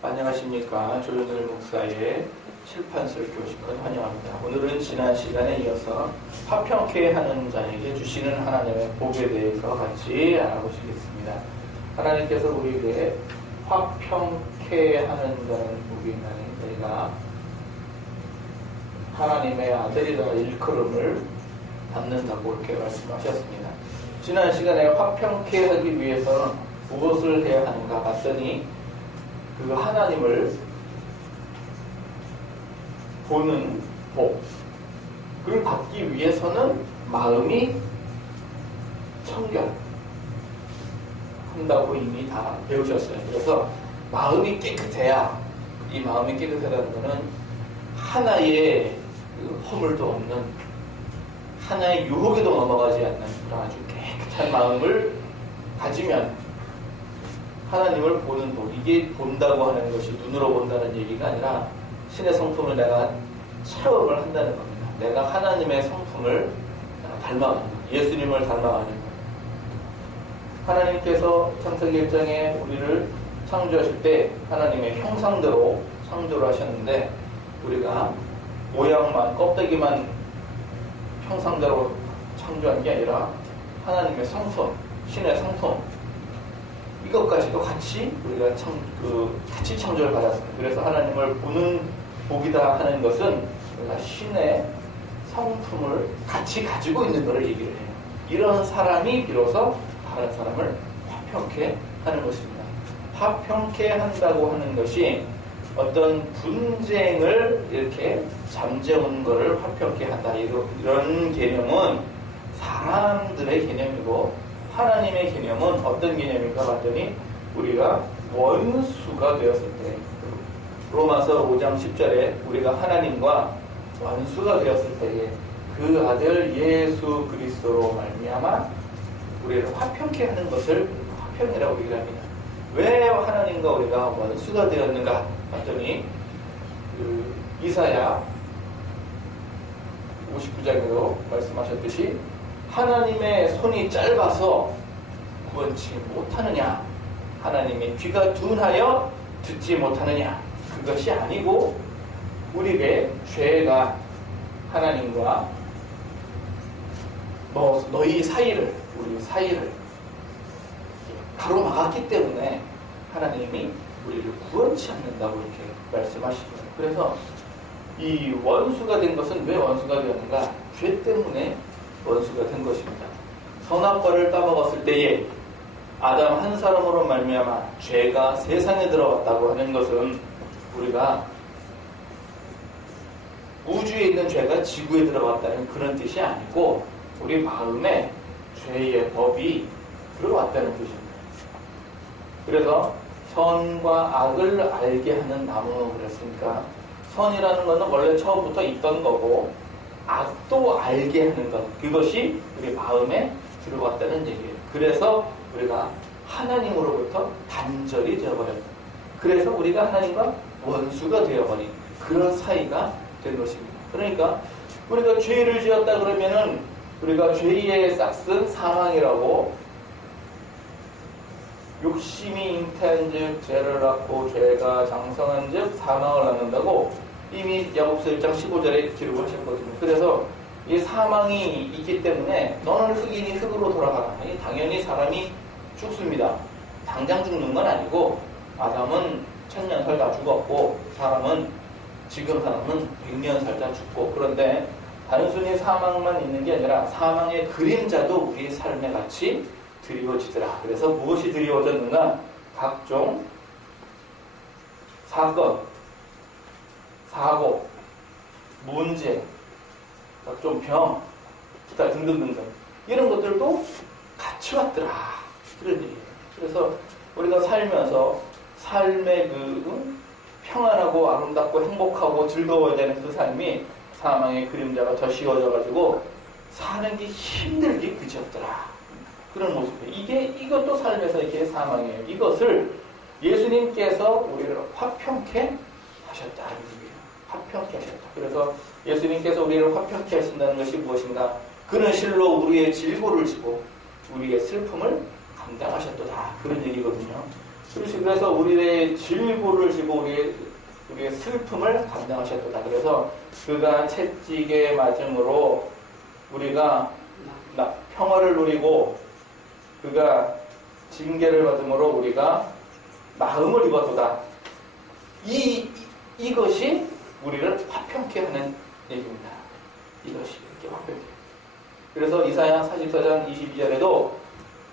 안녕하십니까. 조윤일 목사의 칠판설 교식을 환영합니다. 오늘은 지난 시간에 이어서 화평케 하는 자에게 주시는 하나님의 복에 대해서 같이 알아보시겠습니다. 하나님께서 우리에게 화평케 하는 자는 복이 있나니 저희가 하나님의 아들이라 일컬음을 받는다고 이렇게 말씀하셨습니다. 지난 시간에 화평케 하기 위해서는 무엇을 해야 하는가 봤더니 그 하나님을 보는 복, 그걸 받기 위해서는 마음이 청결한다고 이미 다 배우셨어요. 그래서 마음이 깨끗해야, 이 마음이 깨끗하다는 것은 하나의 그 허물도 없는, 하나의 유혹에도 넘어가지 않는 그런 아주 깨끗한 마음을 가지면 하나님을 보는 복, 이게 본다고 하는 것이 눈으로 본다는 얘기가 아니라 신의 성품을 내가 체험을 한다는 겁니다. 내가 하나님의 성품을 닮아가는 거예요. 예수님을 닮아가는 거예요. 하나님께서 창세기 1장에 우리를 창조하실 때 하나님의 형상대로 창조를 하셨는데 우리가 모양만, 껍데기만 형상대로 창조한 게 아니라 하나님의 성품, 신의 성품, 이것까지도 같이 우리가 같이 창조를 받았습니다. 그래서 하나님을 보는 복이다 하는 것은 우리가 신의 성품을 같이 가지고 있는 것을 얘기를 해요. 이런 사람이 비로소 다른 사람을 화평케 하는 것입니다. 화평케 한다고 하는 것이 어떤 분쟁을 이렇게 잠재운 것을 화평케 한다. 이런 개념은 사람들의 개념이고 하나님의 개념은 어떤 개념인가 봤더니 우리가 원수가 되었을 때, 로마서 5장 10절에 우리가 하나님과 원수가 되었을 때에 그 아들 예수 그리스도로 말미암아 우리를 화평케 하는 것을 화평이라고 얘기를 합니다. 왜 하나님과 우리가 원수가 되었는가 봤더니 이사야 59장에도 말씀하셨듯이 하나님의 손이 짧아서 구원치 못하느냐, 하나님의 귀가 둔하여 듣지 못하느냐, 그것이 아니고 우리의 죄가 하나님과 너희 사이를, 우리 사이를 가로막았기 때문에 하나님이 우리를 구원치 않는다고 이렇게 말씀하시거든요. 그래서 이 원수가 된 것은 왜 원수가 되었는가? 죄 때문에 원수가 된 것입니다. 선악과를 따먹었을 때에 아담 한 사람으로 말미암아 죄가 세상에 들어왔다고 하는 것은 우리가 우주에 있는 죄가 지구에 들어왔다는 그런 뜻이 아니고 우리 마음에 죄의 법이 들어왔다는 뜻입니다. 그래서 선과 악을 알게 하는 나무 그랬으니까 선이라는 것은 원래 처음부터 있던 거고 악도 알게 하는 것, 그것이 우리 마음에 들어왔다는 얘기예요. 그래서 우리가 하나님으로부터 단절이 되어버렸다. 그래서 우리가 하나님과 원수가 되어버린 그런 사이가 된 것입니다. 그러니까 우리가 죄를 지었다 그러면은 우리가 죄의 싹은 사망이라고, 욕심이 잉태한즉 죄를 낳고 죄가 장성한즉 사망을 낳는다고 이미 야고보서 1장 15절에 기록을 하셨거든요. 그래서 이 사망이 있기 때문에 너는 흙이니 흙으로 돌아가라. 당연히 사람이 죽습니다. 당장 죽는 건 아니고 아담은 1000년 살다 죽었고 지금 사람은 100년 살다 죽고, 그런데 단순히 사망만 있는 게 아니라 사망의 그림자도 우리 삶에 같이 드리워지더라. 그래서 무엇이 드리워졌는가? 각종 사건, 사고, 문제, 각종 병, 기타 등등등등 이런 것들도 같이 왔더라. 그런 얘기예요. 그래서 우리가 살면서 삶의 평안하고 아름답고 행복하고 즐거워야 되는 그 삶이 사망의 그림자가 더 씌워져가지고 사는 게 힘들게 그지없더라. 그런 모습이에요. 이것도 삶에서 이렇게 사망이에요. 이것을 예수님께서 우리를 화평케 하셨다. 화평케 하셨다. 그래서 예수님께서 우리를 화평케 하신다는 것이 무엇인가? 그는 실로 우리의 질고를 지고 우리의 슬픔을 감당하셨도다. 그런 얘기거든요. 그래서 우리의 질고를 지고 우리의 슬픔을 감당하셨다. 그래서 그가 채찍에 맞음으로 우리가 평화를 누리고 그가 징계를 받음으로 우리가 나음을 입었도다. 이것이 우리를 화평케 하는 얘기입니다. 이것이 이렇게 화평케. 그래서 이사야 44장 22절에도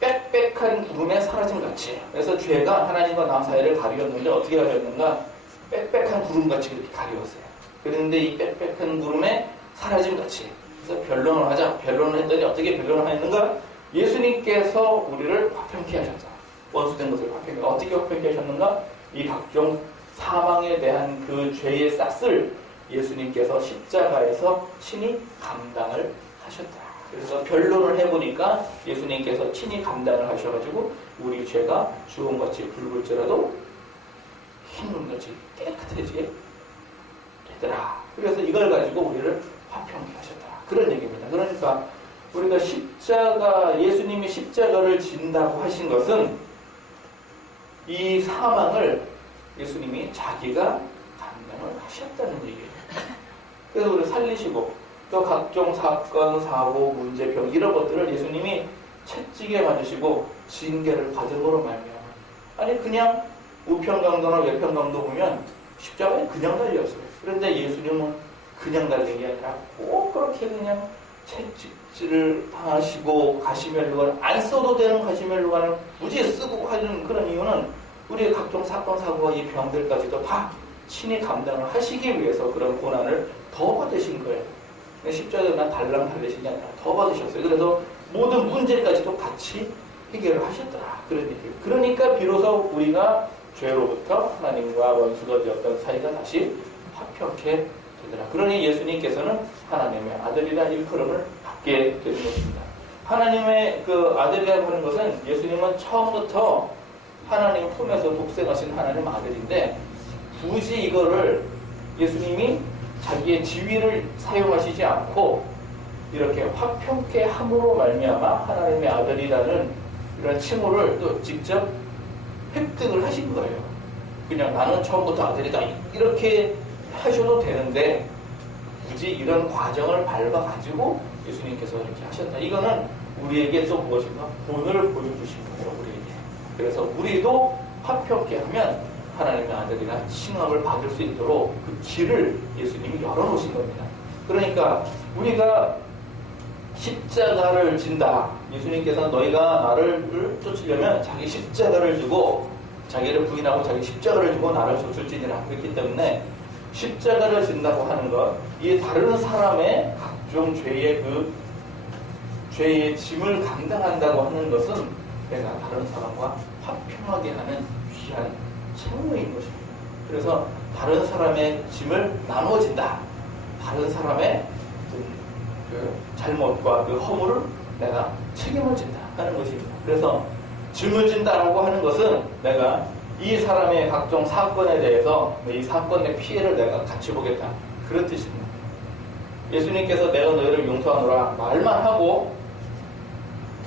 빽빽한 구름에 사라짐같이, 그래서 죄가 하나님과 나 사이를 가리웠는데 어떻게 가리웠는가? 빽빽한 구름같이 이렇게 가리웠어요. 그런데 이 빽빽한 구름에 사라짐같이, 그래서 변론을 하자. 변론을 했더니 어떻게 변론을 했는가? 예수님께서 우리를 화평케 하셨다. 원수된 것을 화평케. 어떻게 화평케 하셨는가? 이 각종 사망에 대한 그 죄의 싹을 예수님께서 십자가에서 친히 감당을 하셨다. 그래서 변론을 해보니까 예수님께서 친히 감당을 하셔가지고 우리 죄가 주홍같이 붉을지라도 흰눈같이 깨끗해지게 되더라. 그래서 이걸 가지고 우리를 화평케 하셨다. 그런 얘기입니다. 그러니까 우리가 예수님이 십자가를 진다고 하신 것은 이 사망을 예수님이 자기가 감당을 하셨다는 얘기예요. 그래서 우리를 살리시고 또 각종 사건, 사고, 문제, 병 이런 것들을 예수님이 채찍에 맞으시고 징계를 받음으로 말미암아. 아니 그냥 우편강도나 외편강도 보면 십자가에 그냥 달렸어요. 그런데 예수님은 그냥 달린 게 아니라 꼭 그렇게 그냥 채찍질을 당하시고 가시멜로가를 안 써도 되는 가시멜로가를 굳이 쓰고 하는 그런 이유는 우리의 각종 사건, 사고와 이 병들까지도 다 친히 감당을 하시기 위해서 그런 고난을 더 받으신 거예요. 십자가만 달랑 달리신 게 아니라 더 받으셨어요. 그래서 모든 문제까지도 같이 해결을 하셨더라. 그런 얘기예요. 그러니까 비로소 우리가 죄로부터 하나님과 원수가 되었던 사이가 다시 화평케 되더라. 그러니 예수님께서는 하나님의 아들이라 일컬음을 받게 되는 것입니다. 하나님의 그 아들이라고 하는 것은 예수님은 처음부터 하나님 품에서 독생하신 하나님 아들인데 굳이 이거를 예수님이 자기의 지위를 사용하시지 않고 이렇게 화평케 함으로 말미암아 하나님의 아들이라는 이런 칭호를 또 직접 획득을 하신 거예요. 그냥 나는 처음부터 아들이다 이렇게 하셔도 되는데 굳이 이런 과정을 밟아가지고 예수님께서 이렇게 하셨다. 이거는 우리에게 또 무엇인가 본을 보여주신 거예요. 우리에게. 그래서 우리도 화평케 하면 하나님의 아들이라 칭함을 받을 수 있도록 그 길을 예수님이 열어놓으신 겁니다. 그러니까 우리가 십자가를 진다. 예수님께서는 너희가 나를 쫓으려면 자기 십자가를 지고 자기를 부인하고 자기 십자가를 지고 나를 쫓을지니라. 그렇기 때문에 십자가를 진다고 하는 것, 이 다른 사람의 각종 죄의 짐을 감당한다고 하는 것은 내가 다른 사람과 화평하게 하는 귀한 책무인 것입니다. 그래서 다른 사람의 짐을 나눠진다. 다른 사람의 그 잘못과 그 허물을 내가 책임을 진다 하는 것입니다. 그래서 짐을 진다라고 하는 것은 내가 이 사람의 각종 사건에 대해서 이 사건의 피해를 내가 같이 보겠다. 그런 뜻입니다. 예수님께서 내가 너희를 용서하노라 말만 하고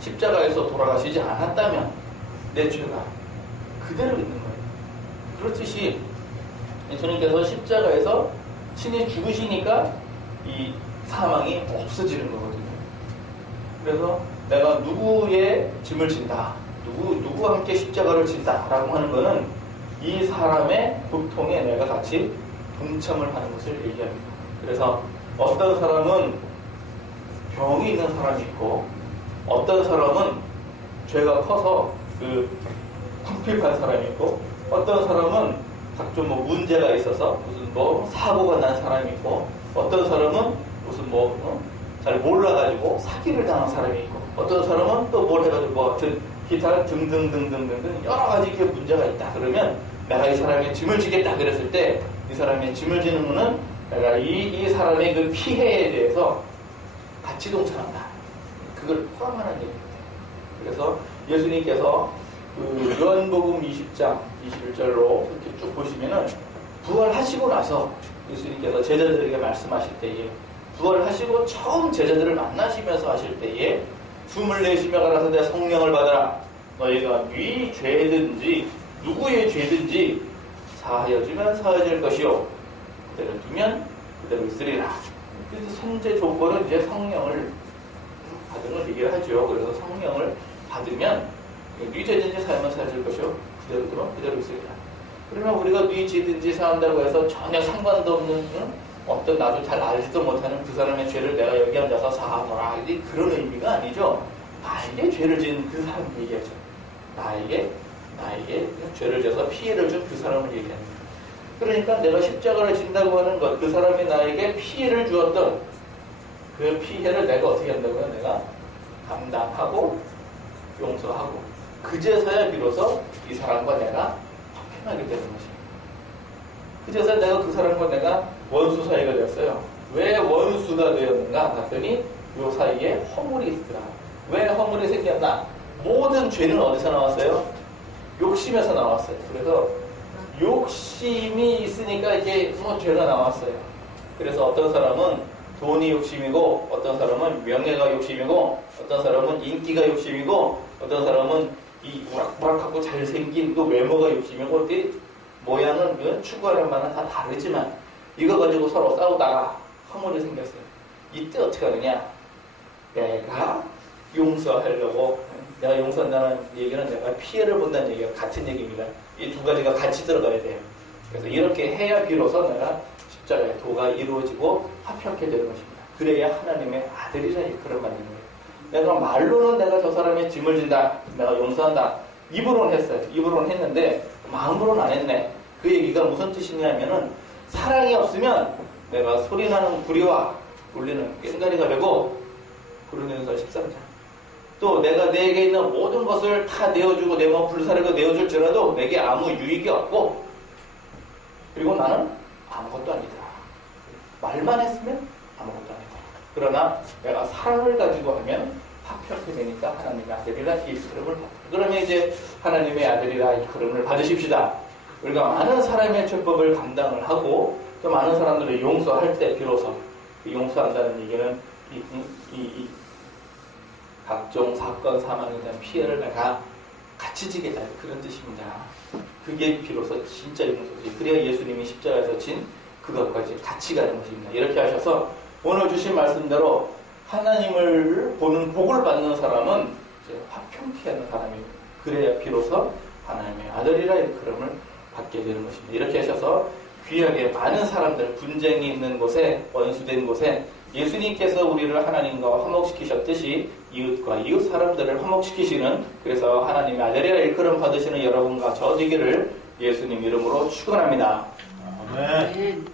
십자가에서 돌아가시지 않았다면 내 죄가 그대로 있는 거예요. 그렇듯이 예수님께서 십자가에서 친히 죽으시니까 이 사망이 없어지는 거거든요. 그래서 내가 누구의 짐을 진다, 누구와 함께 십자가를 진다라고 하는 것은 이 사람의 고통에 내가 같이 동참을 하는 것을 얘기합니다. 그래서 어떤 사람은 병이 있는 사람이 있고 어떤 사람은 죄가 커서 그 궁핍한 사람이 있고 어떤 사람은 각종 문제가 있어서 무슨 사고가 난 사람이 있고 어떤 사람은 무슨 잘 몰라가지고 사기를 당한 사람이 있고 어떤 사람은 또 뭘 해가지고 기타 등등등등등등 여러 가지 이렇게 문제가 있다. 그러면 내가 이 사람의 짐을 지겠다 그랬을 때 이 사람의 짐을 지는 거는 내가 이 사람의 그 피해에 대해서 같이 동참한다. 그걸 포함하는 얘기입니다. 그래서 예수님께서 그 요한복음 20장 21절로 이렇게 쭉 보시면은 부활하시고 나서 예수님께서 제자들에게 말씀하실 때에 부활하시고 처음 제자들을 만나시면서 하실 때에 숨을 내쉬며 가라사대 성령을 받아라. 너희가 네 죄든지 누구의 죄든지 사하여주면 사하여질 것이요 그대로 두면 그대로 있으리라. 그래서 선제 조건은 이제 성령을 받은 걸 얘기를 하죠. 그래서 성령을 받으면 네 죄든지 사하면 사하여질 것이요 그대로 두면 그대로 있으리라. 그러면 우리가 네 죄든지 사한다고 해서 전혀 상관도 없는 어떤 나도 잘 알지도 못하는 그 사람의 죄를 내가 여기 앉아서 사하노라. 그런 의미가 아니죠. 나에게 죄를 지은 그 사람 얘기하죠. 나에게 죄를 져서 피해를 준 그 사람을 얘기합니다. 그러니까 내가 십자가를 진다고 하는 것, 그 사람이 나에게 피해를 주었던 그 피해를 내가 어떻게 한다고요? 내가 감당하고 용서하고 그제서야 비로소 이 사람과 내가 화평하게 되는 것입니다. 그제서야 내가 그 사람과 내가 원수 사이가 되었어요. 왜 원수가 되었는가 봤더니 요 사이에 허물이 있더라. 왜 허물이 생겼나? 모든 죄는 어디서 나왔어요? 욕심에서 나왔어요. 그래서 욕심이 있으니까 이게 죄가 나왔어요. 그래서 어떤 사람은 돈이 욕심이고, 어떤 사람은 명예가 욕심이고, 어떤 사람은 인기가 욕심이고, 어떤 사람은 이 우락부락하고 잘생긴 또 외모가 욕심이고, 모양은 추구하는 바는 다 다르지만 이거 가지고 서로 싸우다가 허물이 생겼어요. 이때 어떻게 하느냐? 내가 용서하려고, 내가 용서한다는 얘기는 내가 피해를 본다는 얘기가 같은 얘기입니다. 이 두 가지가 같이 들어가야 돼요. 그래서 이렇게 해야 비로소 내가 십자가의 도가 이루어지고 화평케 되는 것입니다. 그래야 하나님의 아들이라 그런 말인 거예요. 내가 말로는 내가 저 사람의 짐을 진다, 내가 용서한다, 입으로는 했어요. 입으로는 했는데 마음으로는 안 했네. 그 얘기가 무슨 뜻이냐면은 사랑이 없으면 내가 소리나는 구리와 울리는 꽹과리가 되고, 고린도전서 13장. 또 내가 내게 있는 모든 것을 다 내어주고 내 몸 불사르고 내어줄지라도 내게 아무 유익이 없고, 그리고 나는 아무것도 아니더라. 말만 했으면 아무것도 아니더라. 그러나 내가 사랑을 가지고 하면 화평케 되니까 하나님의 아들이라 이 이름을 받아. 그러면 이제 하나님의 아들이라 이 이름을 받으십시다. 우리가 많은 사람의 죄법을 감당을 하고 또 많은 사람들을 용서할 때 비로소 그 용서한다는 얘기는 이 각종 사건 사망에 대한 피해를 내가 같이 지게 될 그런 뜻입니다. 그게 비로소 진짜 용서지. 그래야 예수님이 십자가에서 진 그것까지 같이 가는 것입니다. 이렇게 하셔서 오늘 주신 말씀대로 하나님을 보는 복을 받는 사람은 이제 화평케 하는 사람입니다. 그래야 비로소 하나님의 아들이라는 그름을 받게 되는 것입니다. 이렇게 하셔서 귀하게 많은 사람들, 분쟁이 있는 곳에, 원수된 곳에 예수님께서 우리를 하나님과 화목시키셨듯이 이웃과 이웃 사람들을 화목시키시는, 그래서 하나님의 아들이라 일컬음 받으시는 여러분과 저 되기를 예수님 이름으로 축원합니다. 아멘.